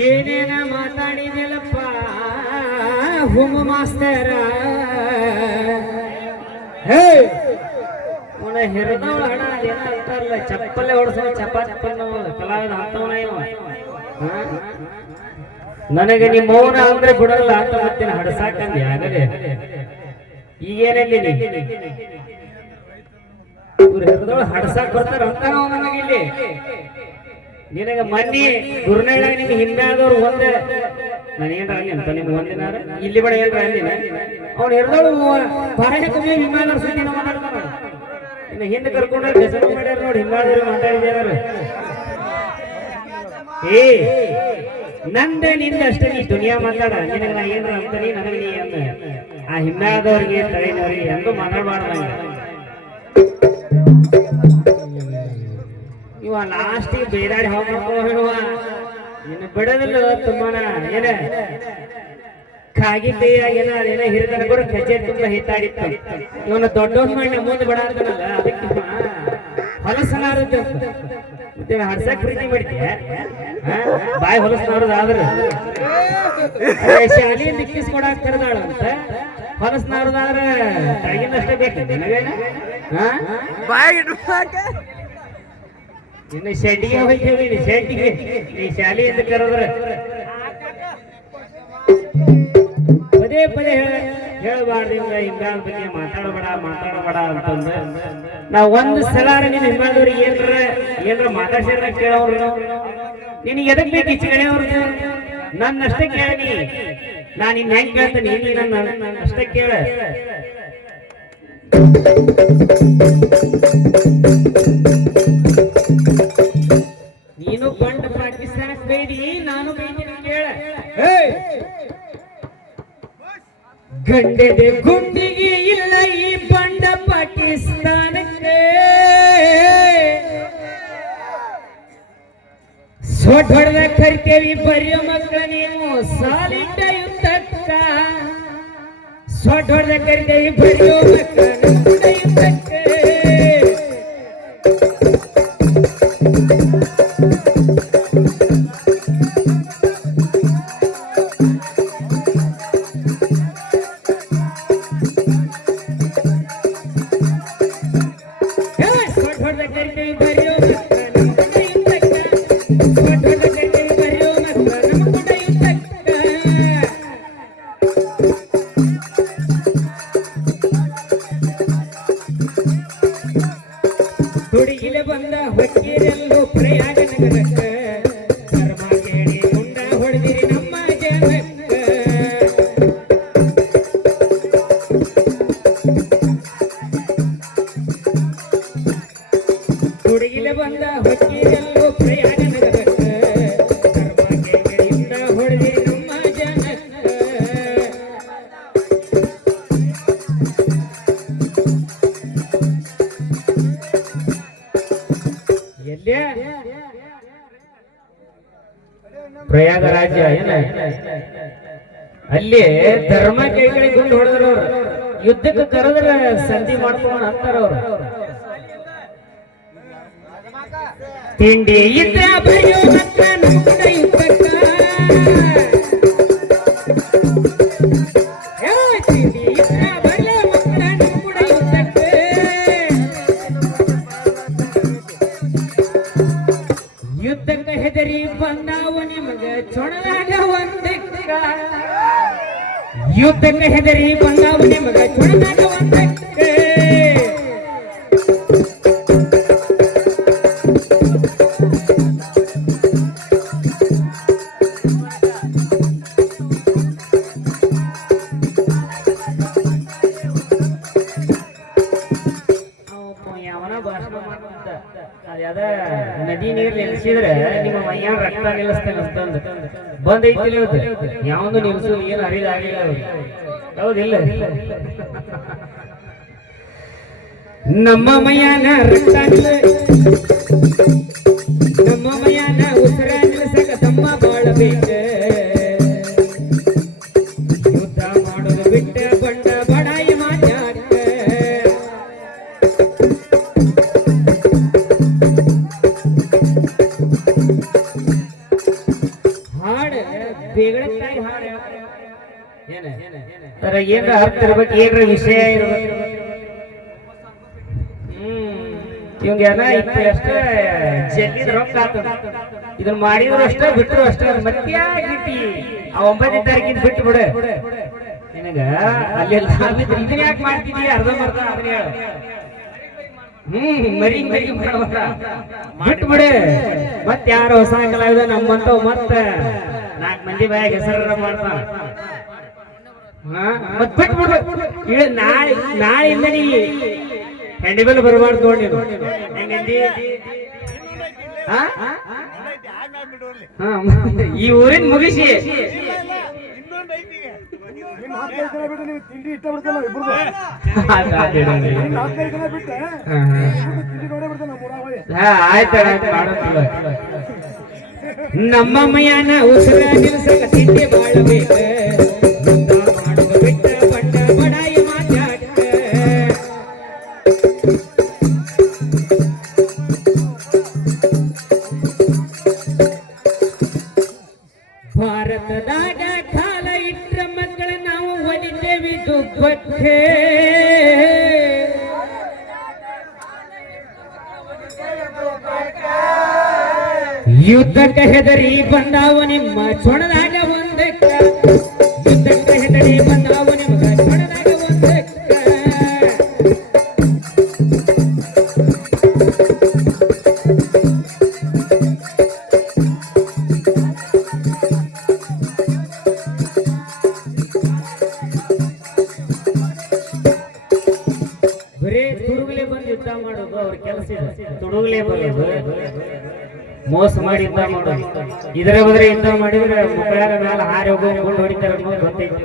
ಏನೇನ ಮಾತಾಡಿದೆಲ್ಲಪ್ಪ ಮಾಸ್ತರ. ಹೇ ಅವನ ಹಿರಿದವಳ ಹಣ ಅದೇನ ಅಂತಾರಲ್ಲ ಚಪ್ಪ ಚಪ್ಪಲ್ ಕಲಾವಿದ ನನಗೆ ನಿಮ್ಮ ಅಂದ್ರೆ ಬಿಡಲ್ಲ ಅಂತ ಮತ್ತೆ ಹಡಸಾಕಂದಿ ಈಗೇನಲ್ಲಿ ಹಡಸಾಕ್ ಬರ್ತಾರ ಅಂತ ನನಗೆ ಇಲ್ಲಿ. ನಿನಗೆ ಮನ್ನಿ ಗುರುನಾಳ ನಿಮ್ಗೆ ಹಿಂದಾದವ್ರು ಒಂದೆ. ನಾನು ಏನ್ರ ಅಲ್ಲಿ ಅಂತ ನಿಮ್ಗೆ ಒಂದಿನಾರ ಇಲ್ಲಿ ಬೇಡ ಏನ್ರ ಅಂದಿನ ಅವ್ನು ಹಿಡ್ದಳು ಪಾರಾಯಣಕ್ಕೊಮ್ಮೆ ವಿಮಾನ ಸುದ್ದಿ ಮಾತಾಡ್ತಾನ ಇನ್ನು ಹಿಂದೆ ಕರ್ಕೊಂಡ್ರೆ ಡೆಸರ್ಟ್ ಮಾಡ್ಯಾರ ನೋಡಿ ಹಿಂಗಾದ್ರು ಮಾತಾಡಿದ್ಯಾರ ಏ, ನಂದ ನಿಂದ ಅಷ್ಟೇ ನೀ ದುನಿಯಾ ಮಾತಾಡ. ನಿನಗೆ ನಾ ಏನ್ರ ಅಂತಾನಿ ನನಗೆ ನೀ ಅಂದ. ಆ ಹಿಂದಾದವ್ರಿಗೆ ತಲೆನವ್ರಿಗೆ ಎಂದು ಮಾತಾಡಬಾರ್ದು ಇವ ಲಾಸ್ಟಿಗೆ ಬೇರಾಡಿ ಹೋಗುವ ಇನ್ನು ಬಿಡೋದಿಲ್ಲ ತುಂಬಾನ, ಏನ? ಕಾಗಿದ್ದೆ ಏನ ಏನ ಹಿರಿದನ ಕೂಡ ಕಚೇರಿ ತುಂಬಾ ಹಿತ್ತಾಡಿತ್ತು. ಇವನ ದೊಡ್ಡವನ್ ಮಾಡಿ ಮುಂದೆ ಬಿಡ ಅಂತಾನಲ್ಲ, ಅದಕ್ಕೆ ಹೊಲಸನಾರುತ್ತೆ ಹಡ್ಸಕ್ ಪ್ರೀತಿ ಮಾಡ್ತೀಯ? ಬಾಯಿ ಹೊಲಸನವ್ರದ್ದು ಆದ್ರೆ ಶಾಲೆಯಿಂದ ಇಕ್ಕಿಸ್ಕೊಡಾಕ್ ಕರೆದಾಳ ಅಂತ ಹೊಲಸನವ್ರದಾದ್ರೆ ತಾಗಿನಷ್ಟೇ ಬೇಕು ನಿನಗೇನ? ಇನ್ನು ಶೆಡ್ಡಿಗೆ ಹೋಗ್ತೀವಿ ನೀ ಶೆಡ್ಡಿಗೆ. ನೀ ಶಾಲೆಯಿಂದ ಕರೆದ್ರೆ. ಪದೇ ಪದೇ ಹೇಳ ಹೇಳಬಾರ್ದು ಹಿಂಗ ಹಿಂಗಾದ ಬಗ್ಗೆ ಮಾತಾಡಬೇಡ ಮಾತಾಡಬೇಡ ಅಂತಂದ್ರೆ ನಾವು ಒಂದು ಸಲ ನಿನ್ನ ಹಿಂಗಾದವ್ರಿಗೆ ಏನ್ರ ಏನ್ರ ಮಾತಾಡ್ಸಿದ್ರ ಕೇಳೋರು ನಿನಗೆ ಎದಕ್ ಬೇಕು ಈಚೆ ಕಡೆಯವ್ರದ್ದು ನನ್ನ ಅಷ್ಟೇ ಕೇಳಿ ನಾನು ನಿನ್ನ ಹೆಂಗೆ ಕೇಳ್ತೇನೆ ನೀನು ನನ್ನ ಅಷ್ಟೇ ಕೇಳ. ನೀನು ಬಂಡ ಪಾಕಿಸ್ತಾನಕ್ಕೆ ಬೈದಿ ನಾನು ಬೈದಿನ ಕೇಳ. ಗಂಡೆದೆ ಗುಂಡಿಗೆ ಇಲ್ಲ ಈ ಬಂಡ ಪಾಕಿಸ್ತಾನಕ್ಕೆ ಸೊಡ್ಡ ಹೊಡೆದ ಕರಿತೇವಿ ಬರೆಯೋ ಮಕ್ಕಳ ನೀವು ಸಾಲಿಟ್ಟ ಯುದ್ಧಕ್ಕ. ಸೊಡ್ ಹೊಡೆದ ಕರಿತೇವಿ ಬರೆಯೋ ಹೊಡೆದಿರಿ ಬಂದ ಜನಕ್ಕ. ಎಲ್ಲೇ ಪ್ರಯಾಗ ರಾಜ್ಯ ಏನ? ಅಲ್ಲಿ ಧರ್ಮ ಕೈಗಳಿಗೆ ಗುಂಡು ಯುದ್ಧಕ್ಕೆ ಕರೆದ್ರ ಸಂಧಿ ಮಾಡ್ಕೊಳ್ಳೋಣ ಅಂತಾರ ಅವ್ರು. ತಿಂಡಿ ಇದ್ರ ಬರೆಯೋ ಮಕ್ಕ ನಮ್ಮ ಯುದ್ಧಕ್ಕ ಏ, ತಿಂಡಿ ಇದ್ರ ಬರೆಯೋ ಮಕ್ಕ ನಮ್ಮ ಯುದ್ಧಕ್ಕೆ ಯುದ್ಧಕ್ಕೆ ಹೆದರಿ ಬಂದಾವ ನಿಮಗ ಚೊಣದಾಗ ಒಂದಕ್ಕ. ಯುದ್ಧಕ್ಕೆ ಹೆದರಿ ಬಂದಾವ ನಿಮಗ ಚೊಣದಾಗ ಒಂದಕ್ಕೆ ಅವಪ್ಪ ಯಾವನ ಭಾಷಣ ಮಾಡ್ಕೊಂತ ಅದ್ಯಾದ ನದಿ ನೀರ್ ನಿಲ್ಸಿದ್ರೆ ನಿಮ್ಮ ಮೈಯ ರಕ್ತ ನಿಲ್ಲಿಸ್ತೇನೆ ಅಂತಂದು ಬಂದೈತಿ ಯಾವೊಂದು ನಿಲ್ಸು, ಏನು ಅರಿದಾಗಿಲ್ಲ ಹೌದಿಲ್ಲ ನಮ್ಮ ಮಯಾನ ರಕ್ತ ನಮ್ಮ ಮಯಾನ ಉಸಿರ ನಿಲ್ಸಕ ತಮ್ಮ ಬಾಳಬೇಕ ಅದ್ರಾಗ ಏನ್ರ ಅರ್ಥ ಇರ್ಬೇಕು, ಏನ್ರ ವಿಷಯ ಇರ್ಬೇಕು. ಇವಂಗ ಏನ ಇಪ್ಪ ಅಷ್ಟ, ಜಲ್ಲಿದ ರೊಕ್ಕ ಆತ. ಇದನ್ನ ಮಾಡಿದ್ರು ಅಷ್ಟೇ ಬಿಟ್ಟರು ಅಷ್ಟೇ ಮತ್ತೆ ಯಾಕಿತಿ ಆ ಒಂಬತ್ತನೇ ತಾರೀಕಿನ ಬಿಟ್ಟು ಬಿಡು. ನಿನಗ ಅಲ್ಲಿ ಇದನ್ನ ಯಾಕೆ ಮಾಡ್ತಿದೀಯ? ಅರ್ಧ ಮರ್ಧ ಅದನ್ನ ಹೇಳು. ಹ್ಮ್, ಮರಿ ಮರಿ. ಬಿಟ್ಟು ಬಿಡು. ಮತ್ತೆ ಯಾರು ಹೊಸ ಕಲಾವಿದ ನಮ್ಮಂತವ್ ಮತ್ತೆ ನಾಲ್ಕು ಮಂದಿ ಬಾಯಾಗ ಹೆಸರ ಮಾಡ್ತಾನ? ಮತ್ ಬಿಡು ಇಳ ನಾಳೆ ನಾಳೆಯಿಂದ ನೀ ಹೆಂಡಿ ಮೇಲೆ ಬರಬಾರ್ದು ನೋಡಿ ಈ ಊರಿನ ಮುಗಿಸಿ. ನಮ್ಮ ಮಯಾನ ಉಸಿರ ನಿಲ್ಸಕ ತಿಂಡಿ ತಿಂಡಿ ಯುದ್ಧಕ್ಕೆ ಹೆದರಿ ಬಂದಾವ ನಿಮ್ಮ ಚೊಣದಾಗ ಮೋಸ ಮಾಡಿ ಇದ್ದ ಮಾಡೋದು ಇದರ ಬದ್ರೆ ಇದ್ದ ಮಾಡಿದ್ರೆ ಮಕ್ಕಳ ಮೇಲೆ ಹಾರಿ ಹೋಗ್ಕೊಂಡು ಹೊಡಿತಾರೆ ಅನ್ನೋದು ಗೊತ್ತೈತಿ.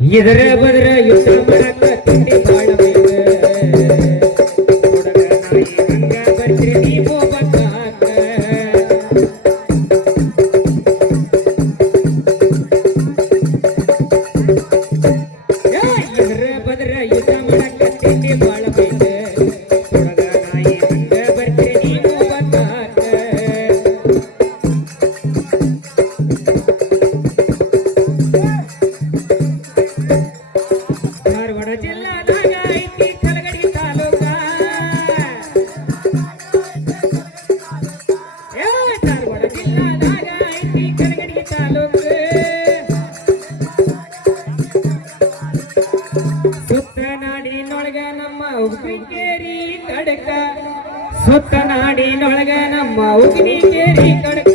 ಇದರ ಬದ್ರ ಯುದ್ಧ ತಿಂಡಿ ಬಿಟ್ಟೇರಿ ಕಡಕ. ಸುತ್ತ ನಾಡಿನೊಳಗ ನಮ್ಮ ಉಗ್ನಿ ಕೇರಿ ಕಡಕ.